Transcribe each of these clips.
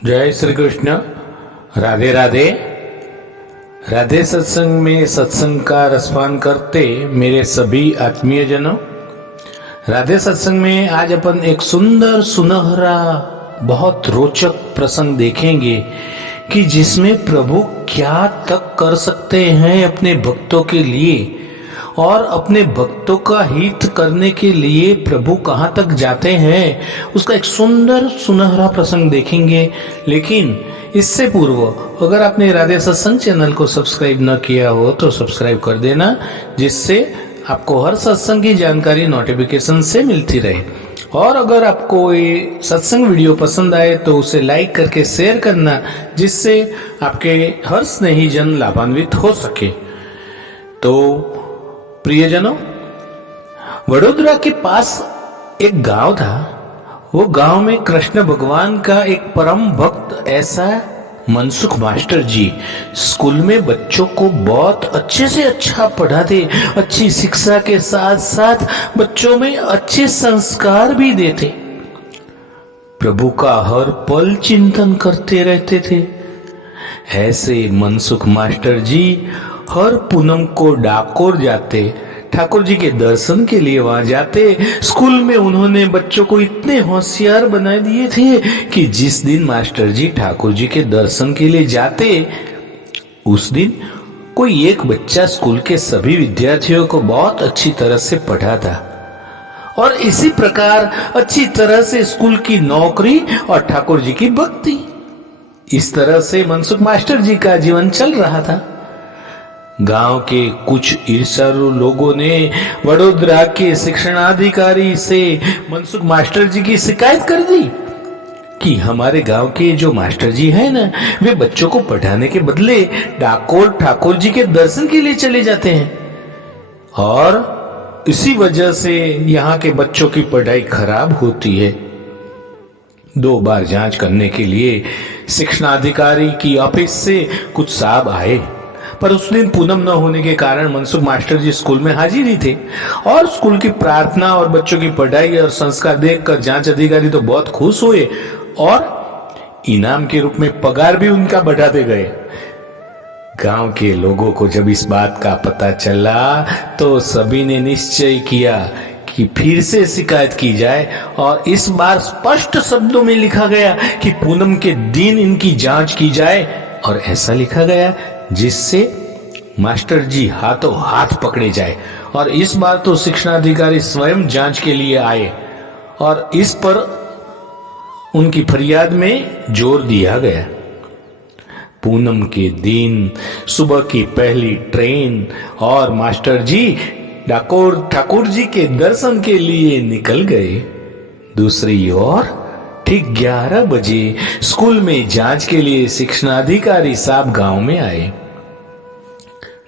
जय श्री कृष्ण। राधे राधे। राधे सत्संग में सत्संग का रसपान करते मेरे सभी आत्मीय जनों, राधे सत्संग में आज अपन एक सुंदर सुनहरा बहुत रोचक प्रसंग देखेंगे कि जिसमें प्रभु क्या तक कर सकते हैं अपने भक्तों के लिए और अपने भक्तों का हित करने के लिए प्रभु कहाँ तक जाते हैं, उसका एक सुंदर सुनहरा प्रसंग देखेंगे। लेकिन इससे पूर्व अगर आपने राधे सत्संग चैनल को सब्सक्राइब न किया हो तो सब्सक्राइब कर देना, जिससे आपको हर सत्संग की जानकारी नोटिफिकेशन से मिलती रहे। और अगर आपको ये सत्संग वीडियो पसंद आए तो उसे लाइक करके शेयर करना, जिससे आपके हर स्नेही जन लाभान्वित हो सके। तो प्रियजनों, वडोदरा के पास एक गांव था। वो गांव में कृष्ण भगवान का एक परम भक्त ऐसा मनसुख मास्टर जी स्कूल में बच्चों को बहुत अच्छे से अच्छा पढ़ाते, अच्छी शिक्षा के साथ साथ बच्चों में अच्छे संस्कार भी देते, प्रभु का हर पल चिंतन करते रहते थे। ऐसे मनसुख मास्टर जी हर पूनम को डाकोर जाते, ठाकुर जी के दर्शन के लिए वहां जाते। स्कूल में उन्होंने बच्चों को इतने होशियार बना दिए थे कि जिस दिन मास्टर जी ठाकुर जी के दर्शन के लिए जाते, उस दिन कोई एक बच्चा स्कूल के सभी विद्यार्थियों को बहुत अच्छी तरह से पढ़ाता और इसी प्रकार अच्छी तरह से स्कूल की नौकरी और ठाकुर जी की भक्ति, इस तरह से मनसुख मास्टर जी का जीवन चल रहा था। गांव के कुछ ईर्ष्यालु लोगों ने वडोदरा के शिक्षणाधिकारी से मनसुख मास्टर जी की शिकायत कर दी कि हमारे गांव के जो मास्टर जी हैं ना, वे बच्चों को पढ़ाने के बदले डाकोर ठाकुर जी के दर्शन के लिए चले जाते हैं और इसी वजह से यहाँ के बच्चों की पढ़ाई खराब होती है। 2 बार जांच करने के लिए शिक्षणाधिकारी की ऑफिस से कुछ साहब आए, पर उस दिन पूनम न होने के कारण मनसुख मास्टर जी स्कूल में हाजिर ही थे और स्कूल की प्रार्थना और बच्चों की पढ़ाई और संस्कार देखकर जांच अधिकारी तो बहुत खुश हुए और इनाम के रूप में पगार भी उनका बढ़ाते गए। गांव के लोगों को जब इस बात का पता चला तो सभी ने निश्चय किया कि फिर से शिकायत की जाए और इस बार स्पष्ट शब्दों में लिखा गया कि पूनम के दिन इनकी जांच की जाए। और ऐसा लिखा गया जिससे मास्टर जी हाथों हाथ पकड़े जाए। और इस बार तो शिक्षणाधिकारी स्वयं जांच के लिए आए और इस पर उनकी फरियाद में जोर दिया गया। पूनम के दिन सुबह की पहली ट्रेन और मास्टर जी डाकोर ठाकुर जी के दर्शन के लिए निकल गए। दूसरी ओर ठीक 11 बजे स्कूल में जांच के लिए शिक्षणाधिकारी साहब गांव में आए।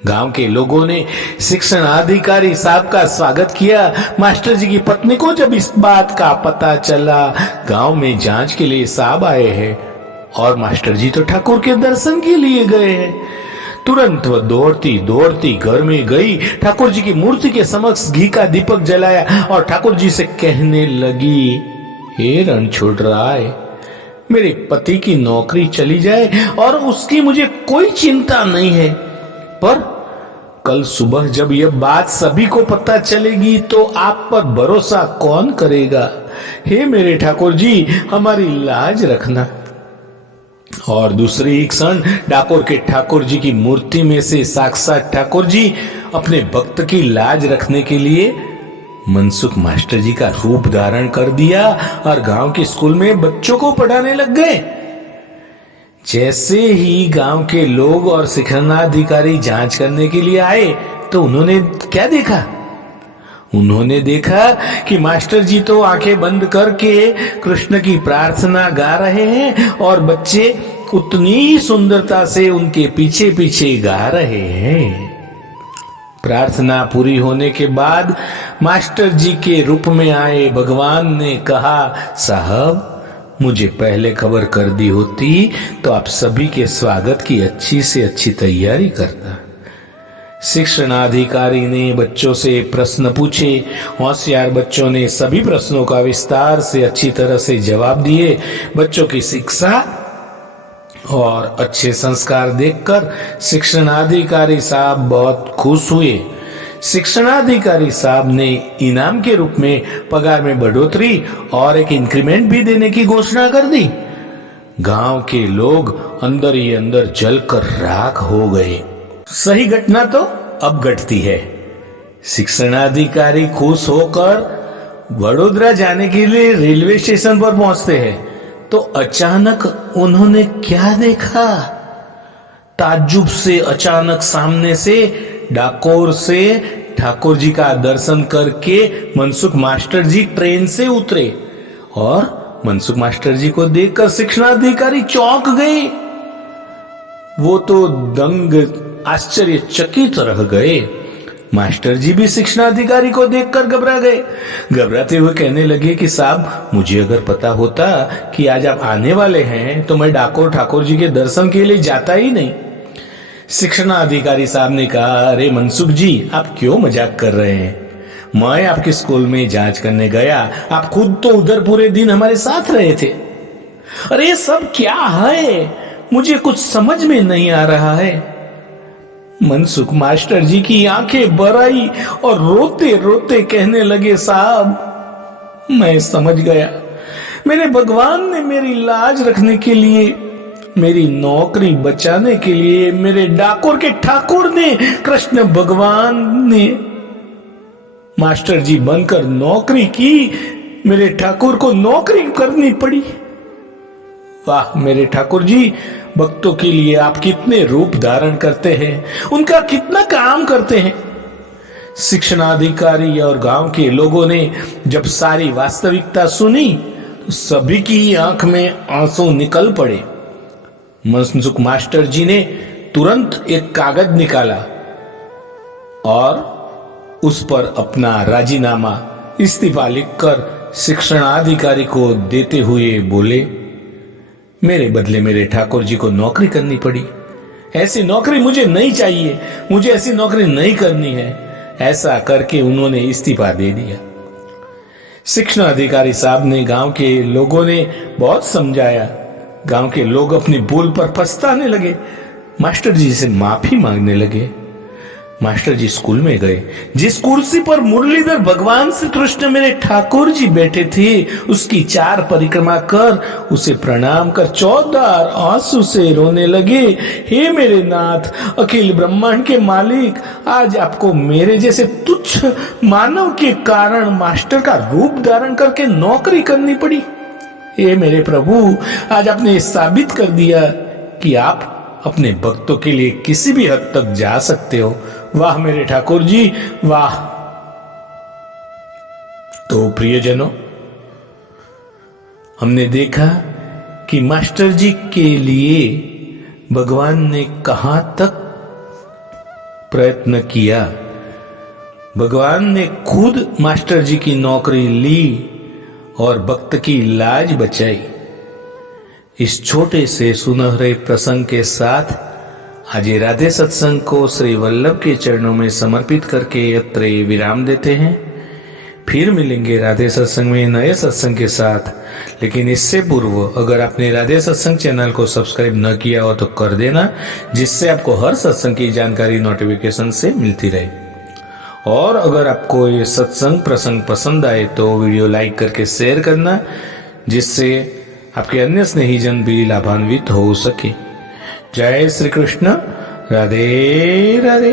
गांव के लोगों ने शिक्षणाधिकारी साहब का स्वागत किया। मास्टर जी की पत्नी को जब इस बात का पता चला, गांव में जांच के लिए साहब आए हैं और मास्टर जी तो ठाकुर के दर्शन के लिए गए हैं, तुरंत वह दौड़ती दौड़ती घर में गई, ठाकुर जी की मूर्ति के समक्ष घी का दीपक जलाया और ठाकुर जी से कहने लगी, हे रणछोड़राय, मेरे पति की नौकरी चली जाए और उसकी मुझे कोई चिंता नहीं है, पर कल सुबह जब यह बात सभी को पता चलेगी तो आप पर भरोसा कौन करेगा। हे मेरे ठाकुर जी, हमारी लाज रखना। और दूसरी क्षण डाकोर के ठाकुर जी की मूर्ति में से साक्षात ठाकुर जी अपने भक्त की लाज रखने के लिए मनसुख मास्टर जी का रूप धारण कर दिया और गांव के स्कूल में बच्चों को पढ़ाने लग गए। जैसे ही गांव के लोग और शिक्षणाधिकारी जांच करने के लिए आए तो उन्होंने क्या देखा? उन्होंने देखा कि मास्टर जी तो आंखें बंद करके कृष्ण की प्रार्थना गा रहे हैं और बच्चे उतनी ही सुंदरता से उनके पीछे पीछे गा रहे हैं। प्रार्थना पूरी होने के बाद मास्टर जी के रूप में आए भगवान ने कहा, साहब, मुझे पहले खबर कर दी होती तो आप सभी के स्वागत की अच्छी से अच्छी तैयारी करता। शिक्षणाधिकारी ने बच्चों से प्रश्न पूछे। होशियार बच्चों ने सभी प्रश्नों का विस्तार से अच्छी तरह से जवाब दिए। बच्चों की शिक्षा और अच्छे संस्कार देखकर शिक्षणाधिकारी साहब बहुत खुश हुए। शिक्षणाधिकारी साहब ने इनाम के रूप में पगार में बढ़ोतरी और एक इंक्रीमेंट भी देने की घोषणा कर दी। गांव के लोग अंदर ही अंदर जलकर राख हो गए। सही घटना तो अब घटती है। शिक्षणाधिकारी खुश होकर वडोदरा जाने के लिए रेलवे स्टेशन पर पहुंचते हैं तो अचानक उन्होंने क्या देखा? ताज्जुब से अचानक सामने से डाकोर से ठाकुर जी का दर्शन करके मनसुख मास्टर जी ट्रेन से उतरे और मनसुख मास्टर जी को देखकर शिक्षणाधिकारी चौंक गए। वो तो दंग आश्चर्यचकित रह गए। मास्टर जी भी शिक्षणाधिकारी को देखकर घबरा गए। घबराते हुए कहने लगे कि साहब, मुझे अगर पता होता कि आज आप आने वाले हैं तो मैं डाकोर ठाकुर जी के दर्शन के लिए जाता ही नहीं। शिक्षणाधिकारी साहब ने कहा, अरे मनसुख जी, आप क्यों मजाक कर रहे हैं? मैं आपके स्कूल में जांच करने गया, आप खुद तो उधर पूरे दिन हमारे साथ रहे थे। अरे ये सब क्या है? मुझे कुछ समझ में नहीं आ रहा है। मनसुख मास्टर जी की आंखें भर आई और रोते रोते कहने लगे, साहब, मैं समझ गया। मेरे भगवान ने मेरी लाज रखने के लिए, मेरी नौकरी बचाने के लिए मेरे डाकोर के ठाकुर ने, कृष्ण भगवान ने मास्टर जी बनकर नौकरी की। मेरे ठाकुर को नौकरी करनी पड़ी। वाह मेरे ठाकुर जी, भक्तों के लिए आप कितने रूप धारण करते हैं, उनका कितना काम करते हैं। शिक्षणाधिकारी और गांव के लोगों ने जब सारी वास्तविकता सुनी तो सभी की आंख में आंसू निकल पड़े। मनसुख मास्टर जी ने तुरंत एक कागज निकाला और उस पर अपना राजीनामा, इस्तीफा लिखकर शिक्षणाधिकारी को देते हुए बोले, मेरे बदले मेरे ठाकुर जी को नौकरी करनी पड़ी। ऐसी नौकरी मुझे नहीं चाहिए, मुझे ऐसी नौकरी नहीं करनी है। ऐसा करके उन्होंने इस्तीफा दे दिया। शिक्षणाधिकारी साहब ने, गांव के लोगों ने बहुत समझाया। गांव के लोग अपनी भूल पर पछताने लगे, मास्टर जी से माफी मांगने लगे। मास्टर जी स्कूल में गए। जिस कुर्सी पर मुरलीधर भगवान श्री कृष्ण मेरे ठाकुर जी बैठे थे, उसकी 4 परिक्रमा कर उसे प्रणाम कर चौधार आंसू से रोने लगे। हे मेरे नाथ, अखिल ब्रह्मांड के मालिक, आज आपको मेरे जैसे तुच्छ मानव के कारण मास्टर का रूप धारण करके नौकरी करनी पड़ी। हे मेरे प्रभु, आज आपने साबित कर दिया कि आप अपने भक्तों के लिए किसी भी हद तक जा सकते हो। वाह मेरे ठाकुर जी, वाह। तो प्रियजनों, हमने देखा कि मास्टर जी के लिए भगवान ने कहां तक प्रयत्न किया। भगवान ने खुद मास्टर जी की नौकरी ली और भक्त की लाज बचाई। इस छोटे से सुनहरे प्रसंग के साथ आज राधे सत्संग को श्री वल्लभ के चरणों में समर्पित करके यत्र विराम देते हैं। फिर मिलेंगे राधे सत्संग में नए सत्संग के साथ। लेकिन इससे पूर्व अगर आपने राधे सत्संग चैनल को सब्सक्राइब न किया हो तो कर देना, जिससे आपको हर सत्संग की जानकारी नोटिफिकेशन से मिलती रहे। और अगर आपको ये सत्संग प्रसंग पसंद आए तो वीडियो लाइक करके शेयर करना, जिससे आपके अन्य स्नेहीजन भी लाभान्वित हो सके। जय श्री कृष्ण। राधे राधे।